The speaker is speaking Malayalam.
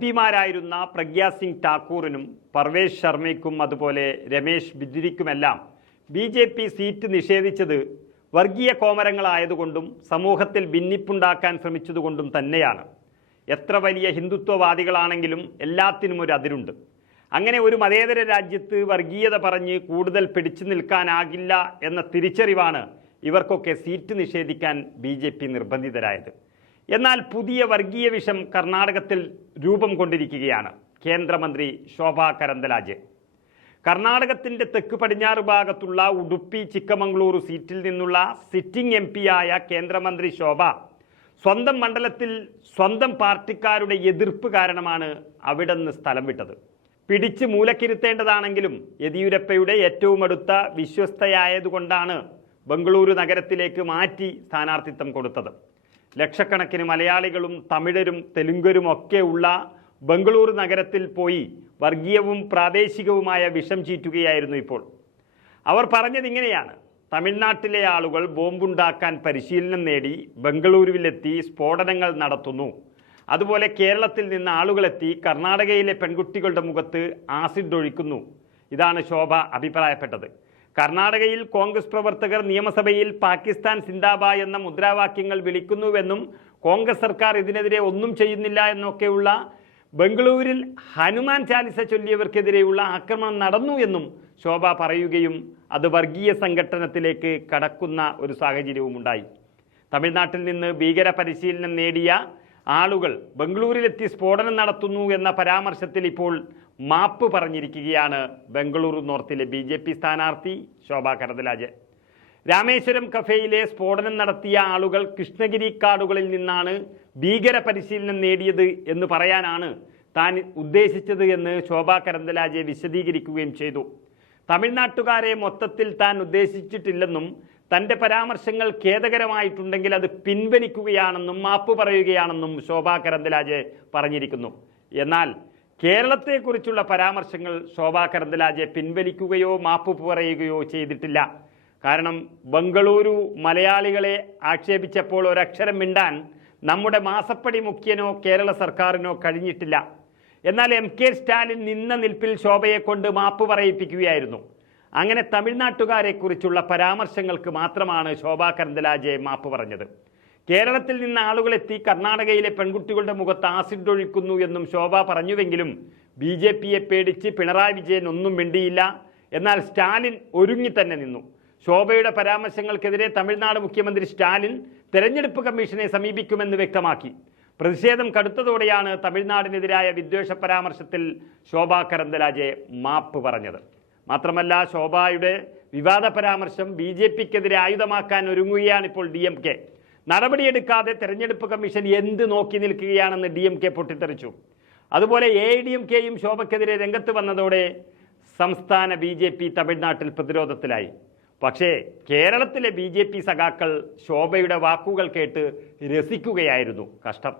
പിമാരായിരുന്ന പ്രഗ്യാ സിംഗ് ഠാക്കൂറിനും പർവേഷ് ശർമ്മയ്ക്കും അതുപോലെ രമേശ് ബിദ്രിക്കുമെല്ലാം ബി ജെ പി സീറ്റ് നിഷേധിച്ചത് വർഗീയ കോമരങ്ങളായതുകൊണ്ടും സമൂഹത്തിൽ ഭിന്നിപ്പുണ്ടാക്കാൻ ശ്രമിച്ചതുകൊണ്ടും തന്നെയാണ്. എത്ര വലിയ ഹിന്ദുത്വവാദികളാണെങ്കിലും എല്ലാത്തിനും ഒരു അതിരുണ്ട്. അങ്ങനെ ഒരു മതേതര രാജ്യത്ത് വർഗീയത പറഞ്ഞ് കൂടുതൽ പിടിച്ചു നിൽക്കാനാകില്ല എന്ന തിരിച്ചറിവാണ് ഇവർക്കൊക്കെ സീറ്റ് നിഷേധിക്കാൻ ബി നിർബന്ധിതരായത്. എന്നാൽ പുതിയ വർഗീയ വിഷം കർണാടകത്തിൽ രൂപം കൊണ്ടിരിക്കുകയാണ്. കേന്ദ്രമന്ത്രി ശോഭാ കരന്തലാജെ. കർണാടകത്തിന്റെ തെക്ക് പടിഞ്ഞാറ് ഭാഗത്തുള്ള ഉടുപ്പി ചിക്കമംഗളൂരു സീറ്റിൽ നിന്നുള്ള സിറ്റിംഗ് എം ആയ കേന്ദ്രമന്ത്രി ശോഭ സ്വന്തം മണ്ഡലത്തിൽ സ്വന്തം പാർട്ടിക്കാരുടെ എതിർപ്പ് കാരണമാണ് അവിടെ നിന്ന് സ്ഥലം വിട്ടത്. പിടിച്ച് മൂലക്കിരുത്തേണ്ടതാണെങ്കിലും യെദ്യൂരപ്പയുടെ ഏറ്റവും അടുത്ത വിശ്വസ്തയായതുകൊണ്ടാണ് ബംഗളൂരു നഗരത്തിലേക്ക് മാറ്റി സ്ഥാനാർത്ഥിത്വം കൊടുത്തത്. ലക്ഷക്കണക്കിന് മലയാളികളും തമിഴരും തെലുങ്കരും ഒക്കെ ഉള്ള ബംഗളൂരു നഗരത്തിൽ പോയി വർഗീയവും പ്രാദേശികവുമായ വിഷം ചീറ്റുകയായിരുന്നു ഇപ്പോൾ. അവർ പറഞ്ഞത് ഇങ്ങനെയാണ്. തമിഴ്നാട്ടിലെ ആളുകൾ ബോംബുണ്ടാക്കാൻ പരിശീലനം നേടി ബംഗളൂരുവിലെത്തി സ്ഫോടനങ്ങൾ നടത്തുന്നു. അതുപോലെ കേരളത്തിൽ നിന്ന് ആളുകളെത്തി കർണാടകയിലെ പെൺകുട്ടികളുടെ മുഖത്ത് ആസിഡ് ഒഴിക്കുന്നു. ഇതാണ് ശോഭ അഭിപ്രായപ്പെട്ടത്. കർണാടകയിൽ കോൺഗ്രസ് പ്രവർത്തകർ നിയമസഭയിൽ പാകിസ്ഥാൻ സിന്ദാബ എന്ന മുദ്രാവാക്യങ്ങൾ വിളിക്കുന്നുവെന്നും കോൺഗ്രസ് സർക്കാർ ഇതിനെതിരെ ഒന്നും ചെയ്യുന്നില്ല എന്നൊക്കെയുള്ള ബംഗളൂരിൽ ഹനുമാൻ ചാലിസ ചൊല്ലിയവർക്കെതിരെയുള്ള ആക്രമണം നടന്നു എന്നും ശോഭ പറയുകയും അത് വർഗീയ സംഘടനത്തിലേക്ക് കടക്കുന്ന ഒരു സാഹചര്യവും ഉണ്ടായി തമിഴ്നാട്ടിൽ നിന്ന് ഭീകര പരിശീലനം നേടിയ ആളുകൾ ബംഗളൂരിലെത്തി സ്ഫോടനം നടത്തുന്നു എന്ന പരാമർശത്തിൽ ഇപ്പോൾ മാപ്പ് പറഞ്ഞിരിക്കുകയാണ് ബംഗളൂരു നോർത്തിലെ ബി ജെ പി സ്ഥാനാർത്ഥി ശോഭാ കരതലാജ് രാമേശ്വരം കഫേയിലെ സ്ഫോടനം നടത്തിയ ആളുകൾ കൃഷ്ണഗിരി കാടുകളിൽ നിന്നാണ് ഭീകര പരിശീലനം നേടിയത് എന്ന് പറയാനാണ് താൻ ഉദ്ദേശിച്ചത് എന്ന് ശോഭാ കരന്തലാജെ വിശദീകരിക്കുകയും ചെയ്തു. തമിഴ്നാട്ടുകാരെ മൊത്തത്തിൽ താൻ ഉദ്ദേശിച്ചിട്ടില്ലെന്നും തന്റെ പരാമർശങ്ങൾ ഖേദകരമായിട്ടുണ്ടെങ്കിൽ അത് പിൻവലിക്കുകയാണെന്നും മാപ്പ് പറയുകയാണെന്നും ശോഭാ കരന്തലാജെ പറഞ്ഞിരിക്കുന്നു. എന്നാൽ കേരളത്തെക്കുറിച്ചുള്ള പരാമർശങ്ങൾ ശോഭാ കരന്തലാജെ പിൻവലിക്കുകയോ മാപ്പ് പറയുകയോ ചെയ്തിട്ടില്ല. കാരണം ബംഗളൂരു മലയാളികളെ ആക്ഷേപിച്ചപ്പോൾ ഒരക്ഷരം മിണ്ടാൻ നമ്മുടെ മാസപ്പടി മുഖ്യനോ കേരള സർക്കാരിനോ കഴിഞ്ഞിട്ടില്ല. എന്നാൽ എം കെ സ്റ്റാലിൻ നിന്ന നിൽപ്പിൽ ശോഭയെ കൊണ്ട് മാപ്പ് പറയിപ്പിക്കുകയായിരുന്നു. അങ്ങനെ തമിഴ്നാട്ടുകാരെക്കുറിച്ചുള്ള പരാമർശങ്ങൾക്ക് മാത്രമാണ് ശോഭാ കരന്തലാജെ മാപ്പ് പറഞ്ഞത്. കേരളത്തിൽ നിന്ന് ആളുകളെത്തി കർണാടകയിലെ പെൺകുട്ടികളുടെ മുഖത്ത് ആസിഡ് ഒഴിക്കുന്നു എന്നും ശോഭ പറഞ്ഞുവെങ്കിലും ബി ജെ പിയെ പേടിച്ച് പിണറായി വിജയൻ ഒന്നും മിണ്ടിയില്ല. എന്നാൽ സ്റ്റാലിൻ ഒരുങ്ങി തന്നെ നിന്നു. ശോഭയുടെ പരാമർശങ്ങൾക്കെതിരെ തമിഴ്നാട് മുഖ്യമന്ത്രി സ്റ്റാലിൻ തെരഞ്ഞെടുപ്പ് കമ്മീഷനെ സമീപിക്കുമെന്ന് വ്യക്തമാക്കി. പ്രതിഷേധം കടുത്തതോടെയാണ് തമിഴ്നാടിനെതിരായ വിദ്വേഷ പരാമർശത്തിൽ ശോഭാ കരന്തലാജെ മാപ്പ് പറഞ്ഞത്. മാത്രമല്ല ശോഭയുടെ വിവാദ പരാമർശം ബി ജെ പിക്കെതിരെ ആയുധമാക്കാൻ ഒരുങ്ങുകയാണിപ്പോൾ ഡി എം കെ. നടപടിയെടുക്കാതെ തെരഞ്ഞെടുപ്പ് കമ്മീഷൻ എന്ത് നോക്കി നിൽക്കുകയാണെന്ന് ഡി എം കെ പൊട്ടിത്തെറിച്ചു. അതുപോലെ എ ഡി എം കെയും ശോഭയ്ക്കെതിരെ രംഗത്ത് വന്നതോടെ സംസ്ഥാന ബി ജെ പി തമിഴ്നാട്ടിൽ പ്രതിരോധത്തിലായി. പക്ഷേ കേരളത്തിലെ ബി ജെ പി സഖാക്കൾ ശോഭയുടെ വാക്കുകൾ കേട്ട് രസിക്കുകയായിരുന്നു കഷ്ടം.